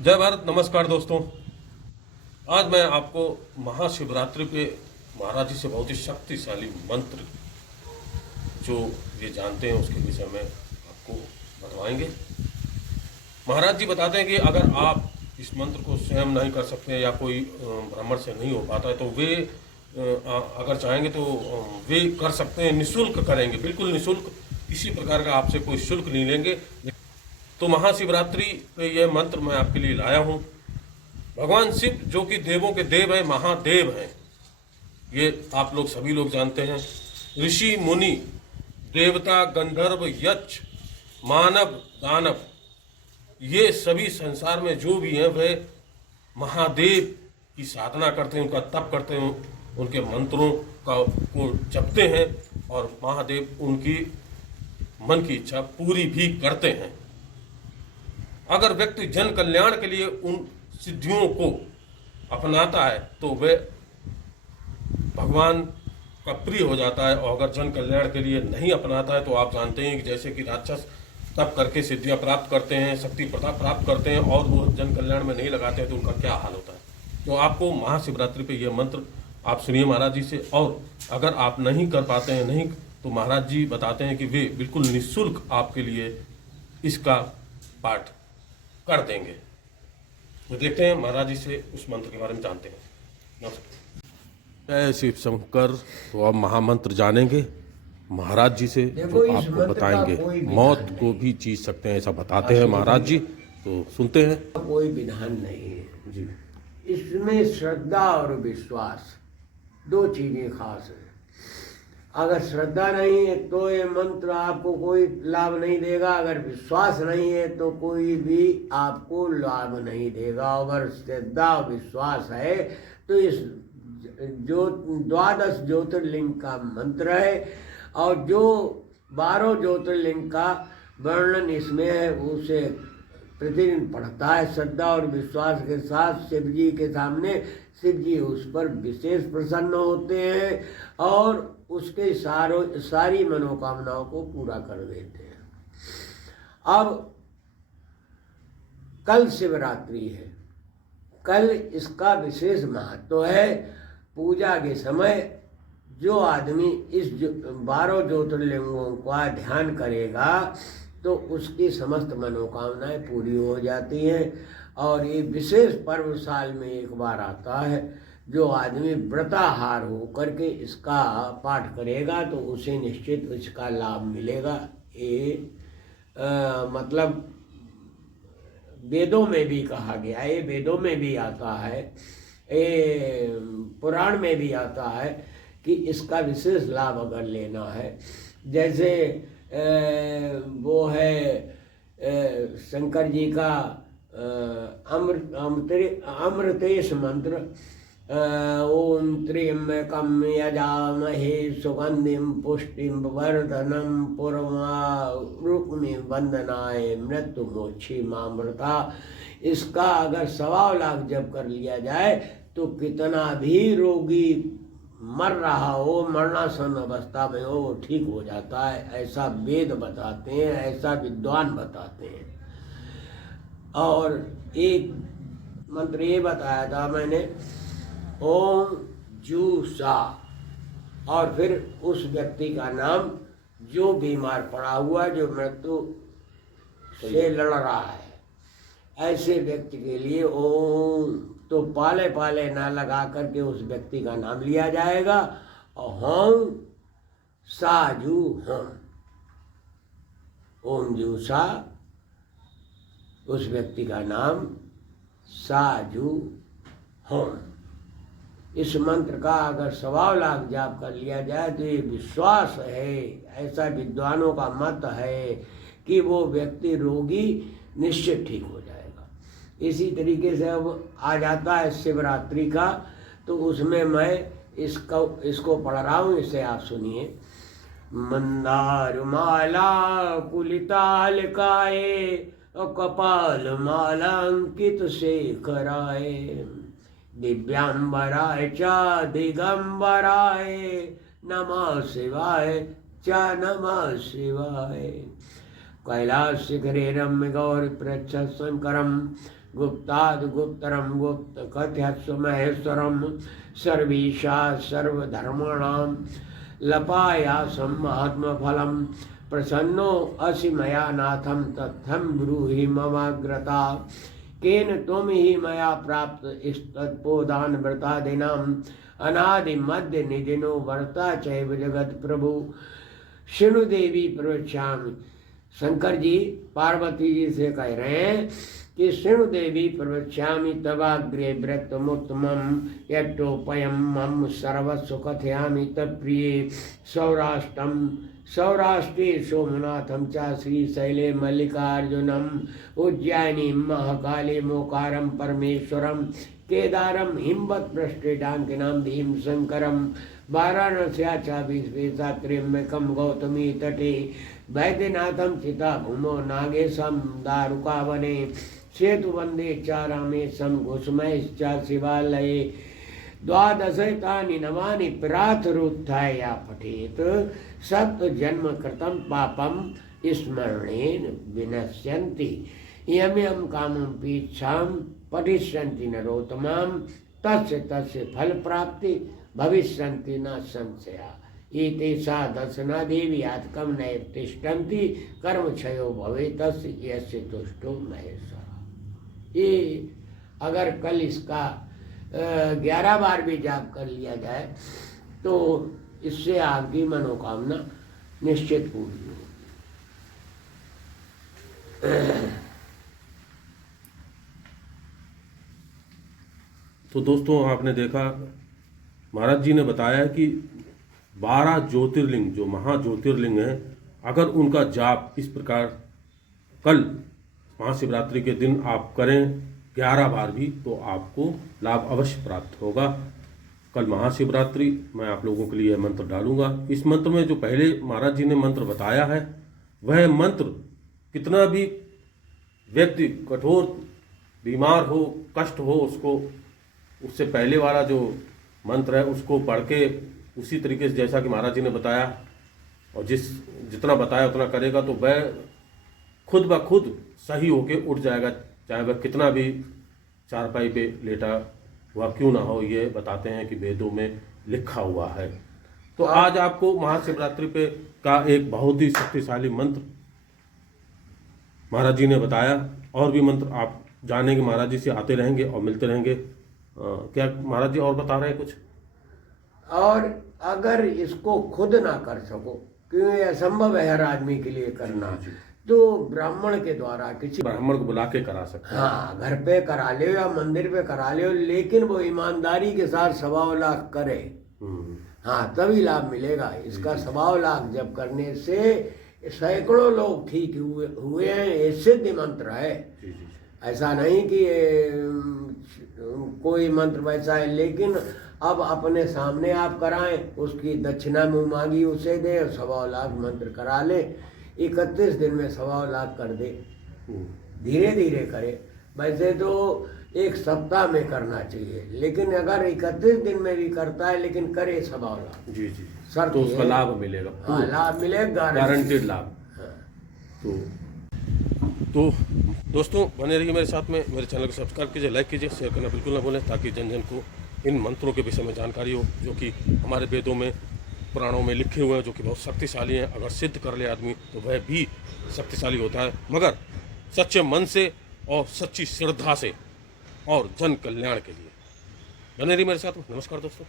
जय भारत। नमस्कार दोस्तों। आज मैं आपको महाशिवरात्रि पे महाराज जी से बहुत ही शक्तिशाली मंत्र जो ये जानते हैं उसके विषय में आपको बतवाएंगे। महाराज जी बताते हैं कि अगर आप इस मंत्र को स्वयं नहीं कर सकते या कोई ब्राह्मण से नहीं हो पाता है तो वे अगर चाहेंगे तो वे कर सकते हैं, निःशुल्क करेंगे, बिल्कुल निःशुल्क, किसी प्रकार का आपसे कोई शुल्क नहीं लेंगे। तो महाशिवरात्रि पे यह मंत्र मैं आपके लिए लाया हूँ। भगवान शिव जो कि देवों के देव हैं, महादेव हैं, ये आप लोग सभी लोग जानते हैं। ऋषि मुनि देवता गंधर्व यक्ष मानव दानव ये सभी संसार में जो भी हैं वे महादेव की साधना करते हैं, उनका तप करते हैं, उनके मंत्रों को जपते हैं और महादेव उनकी मन की इच्छा पूरी भी करते हैं। अगर व्यक्ति जन कल्याण के लिए उन सिद्धियों को अपनाता है तो वह भगवान का प्रिय हो जाता है, और अगर जन कल्याण के लिए नहीं अपनाता है तो आप जानते हैं कि जैसे कि राक्षस तप करके सिद्धियां प्राप्त करते हैं, शक्ति प्रताप प्राप्त करते हैं और वो जन कल्याण में नहीं लगाते हैं तो उनका क्या हाल होता है। तो आपको महाशिवरात्रि पे यह मंत्र आप सुनिए महाराज जी से, और अगर आप नहीं कर पाते हैं नहीं तो महाराज जी बताते हैं कि वे बिल्कुल निःशुल्क आपके लिए इसका पाठ कर देंगे। तो देखते हैं महाराज जी से उस मंत्र के बारे में जानते हैं। नमस्कार। जय शिव शंकर। तो अब महामंत्र जानेंगे महाराज जी से, जो आपको बताएंगे। मौत को भी जीत सकते हैं ऐसा बताते हैं महाराज जी, तो सुनते हैं। कोई विधान नहीं है जी। इसमें श्रद्धा और विश्वास दो चीजें खास है। अगर श्रद्धा नहीं है तो ये मंत्र आपको कोई लाभ नहीं देगा, अगर विश्वास नहीं है तो कोई भी आपको लाभ नहीं देगा। अगर श्रद्धा और विश्वास है तो इस जो 12 ज्योतिर्लिंग का मंत्र है और जो 12 ज्योतिर्लिंग का वर्णन इसमें है उसे प्रतिदिन पढ़ता है श्रद्धा और विश्वास के साथ शिव जी के सामने, शिव जी उस पर विशेष प्रसन्न होते हैं और उसके सारी मनोकामनाओं को पूरा कर देते हैं। अब कल शिवरात्रि है, कल इसका विशेष महत्व है। पूजा के समय जो आदमी इस 12 ज्योतिर्लिंगों का ध्यान करेगा तो उसकी समस्त मनोकामनाएं पूरी हो जाती हैं। और ये विशेष पर्व साल में एक बार आता है। जो आदमी व्रताहार हो करके इसका पाठ करेगा तो उसे निश्चित इसका लाभ मिलेगा। ये मतलब वेदों में भी कहा गया, ये वेदों में भी आता है, ये पुराण में भी आता है कि इसका विशेष लाभ अगर लेना है, जैसे वो है शंकर जी का अमृतेश मंत्र, ओम त्र्यंबकम यजामहे सुगंधिम पुष्टिम वर्धनम पुर्वारुक्मि वंदनाय मृत्यु मोक्षी मामृता। इसका अगर 1.25 लाख जप कर लिया जाए तो कितना भी रोगी मर रहा हो, मरणासन अवस्था में हो, वो ठीक हो जाता है, ऐसा वेद बताते हैं, ऐसा विद्वान बताते हैं। और एक मंत्र ये बताया था मैंने, ओम जू सा, और फिर उस व्यक्ति का नाम जो बीमार पड़ा हुआ, जो मृत्यु से लड़ रहा है, ऐसे व्यक्ति के लिए ओम तो पाले पाले ना लगा करके उस व्यक्ति का नाम लिया जाएगा और हम साजू हम, ओम जू सा, उस व्यक्ति का नाम साजू हम। इस मंत्र का अगर 1.25 लाख जाप कर लिया जाए तो ये विश्वास है, ऐसा विद्वानों का मत है कि वो व्यक्ति रोगी निश्चित ठीक हो जाएगा। इसी तरीके से अब आ जाता है शिवरात्रि का, तो उसमें मैं इसको पढ़ रहा हूँ, इसे आप सुनिए। मंदार माला कुलितालकाए कपाल माला अंकित शेखराय दिव्यांबराय च दिगंबराय नमः शिवाय च नमः शिवाय। कैलाश शिखरे रम्य गौर प्रच्छ शंकरम गुप्ताद् गुप्तरम गुप्त कथ्यस्व महेश्वरम सर्वेशा सर्वधर्माणां लपायासं महात्मफलम प्रसन्नो असि मया नाथम तत्थं ब्रूहि ममाग्रता केन त्वं हि मया प्राप्त इस्तत्पोदान व्रतादीनाम् अनादि मध्य निदिनो वर्ता चैव जगत प्रभु शृणु देवी प्रवक्ष्यामि। शंकर जी पार्वती जी से कह रहे हैं कि शृणु देवी प्रवक्ष्यामि तवाग्रे व्रतमुत्तमं यट्टोपयं मम सर्वस्व कथयामि तत्प्रिये सौराष्ट्रम सौराष्ट्रे सोमनाथम च श्रीशैले मल्लिकार्जुनम उज्जैनी महाकाले मोकारम परमेश्वरम केदारम हिमवत पृष्ठेडांकिनाम भीम शंकरम वाराणस्या च विश्वेशात्र्यम्बकम गौतमी तटे वैद्यनाथम चिता भूमो नागेशम दारुकावने सेतु वंदे च रामेशम घुसमयश्च शिवालये द्वादशैतानि नवानि प्रातरुत्थाय पठेत सप्त जन्म कृतं पापम स्मरणेन विनश्यन्ति यम यम कामं पीच्छां पठिष्यन्ति नरोत्तमां तस्य तस्य फल प्राप्ति भविष्यन्ति न संशया एतेषा दर्शना देवी आत्कम नैव तिष्ठन्ति कर्म क्षयो भवेत् तस्य यस्य तुष्टो महेश्वर। ये अगर कल इसका 11 बार भी जाप कर लिया जाए तो इससे आपकी मनोकामना निश्चित पूरी होगी। तो दोस्तों आपने देखा महाराज जी ने बताया कि 12 ज्योतिर्लिंग जो महाज्योतिर्लिंग हैं, अगर उनका जाप इस प्रकार कल महाशिवरात्रि के दिन आप करें 11 बार भी तो आपको लाभ अवश्य प्राप्त होगा। कल महाशिवरात्रि मैं आप लोगों के लिए मंत्र डालूंगा। इस मंत्र में जो पहले महाराज जी ने मंत्र बताया है वह मंत्र कितना भी व्यक्ति कठोर बीमार हो कष्ट हो उससे पहले वाला जो मंत्र है उसको पढ़ के उसी तरीके से जैसा कि महाराज जी ने बताया और जितना बताया उतना करेगा तो वह खुद ब खुद सही होके उठ जाएगा, चाहे वह कितना भी चारपाई पे लेटा हुआ क्यों ना हो। ये बताते हैं कि वेदों में लिखा हुआ है। तो आज आपको महाशिवरात्रि पे का एक बहुत ही शक्तिशाली मंत्र महाराज जी ने बताया। और भी मंत्र आप जानेंगे, महाराज जी से आते रहेंगे और मिलते रहेंगे। क्या महाराज जी और बता रहे हैं कुछ? और अगर इसको खुद ना कर सको क्योंकि असंभव है हर आदमी के लिए करना, तो ब्राह्मण के द्वारा किसी ब्राह्मण को बुला के करा सकते हैं। हाँ, घर पे करा ले या मंदिर पे करा ले, लेकिन वो ईमानदारी के साथ 1.25 लाख करे, हाँ तभी लाभ मिलेगा। इसका 1.25 लाख जब करने से सैकड़ों लोग ठीक हुए हैं। ये सिद्ध मंत्र है, ऐसा नहीं कि कोई मंत्र वैसा है। लेकिन अब अपने सामने आप कराएं, उसकी दक्षिणा मुँह मांगी उसे दे और 1.25 लाख मंत्र करा ले। 31 दिन में 1.25 लाख कर दे, धीरे धीरे करे। वैसे तो 1 सप्ताह में करना चाहिए, लेकिन अगर 31 दिन में भी करता है लेकिन करे 1.25 लाख जी सर तो उसका लाभ मिलेगा। हाँ, लाभ मिलेगा, गारंटेड लाभ। हाँ। तो दोस्तों बने रहिए मेरे साथ में। मेरे चैनल को सब्सक्राइब कीजिए, लाइक कीजिए, शेयर करना बिल्कुल ना भूलें ताकि जन जन को इन मंत्रों के विषय में जानकारी हो जो कि हमारे वेदों में पुराणों में लिखे हुए हैं, जो कि बहुत शक्तिशाली हैं। अगर सिद्ध कर ले आदमी तो वह भी शक्तिशाली होता है, मगर सच्चे मन से और सच्ची श्रद्धा से और जन कल्याण के लिए। बने रहिए मेरे साथ में। नमस्कार दोस्तों।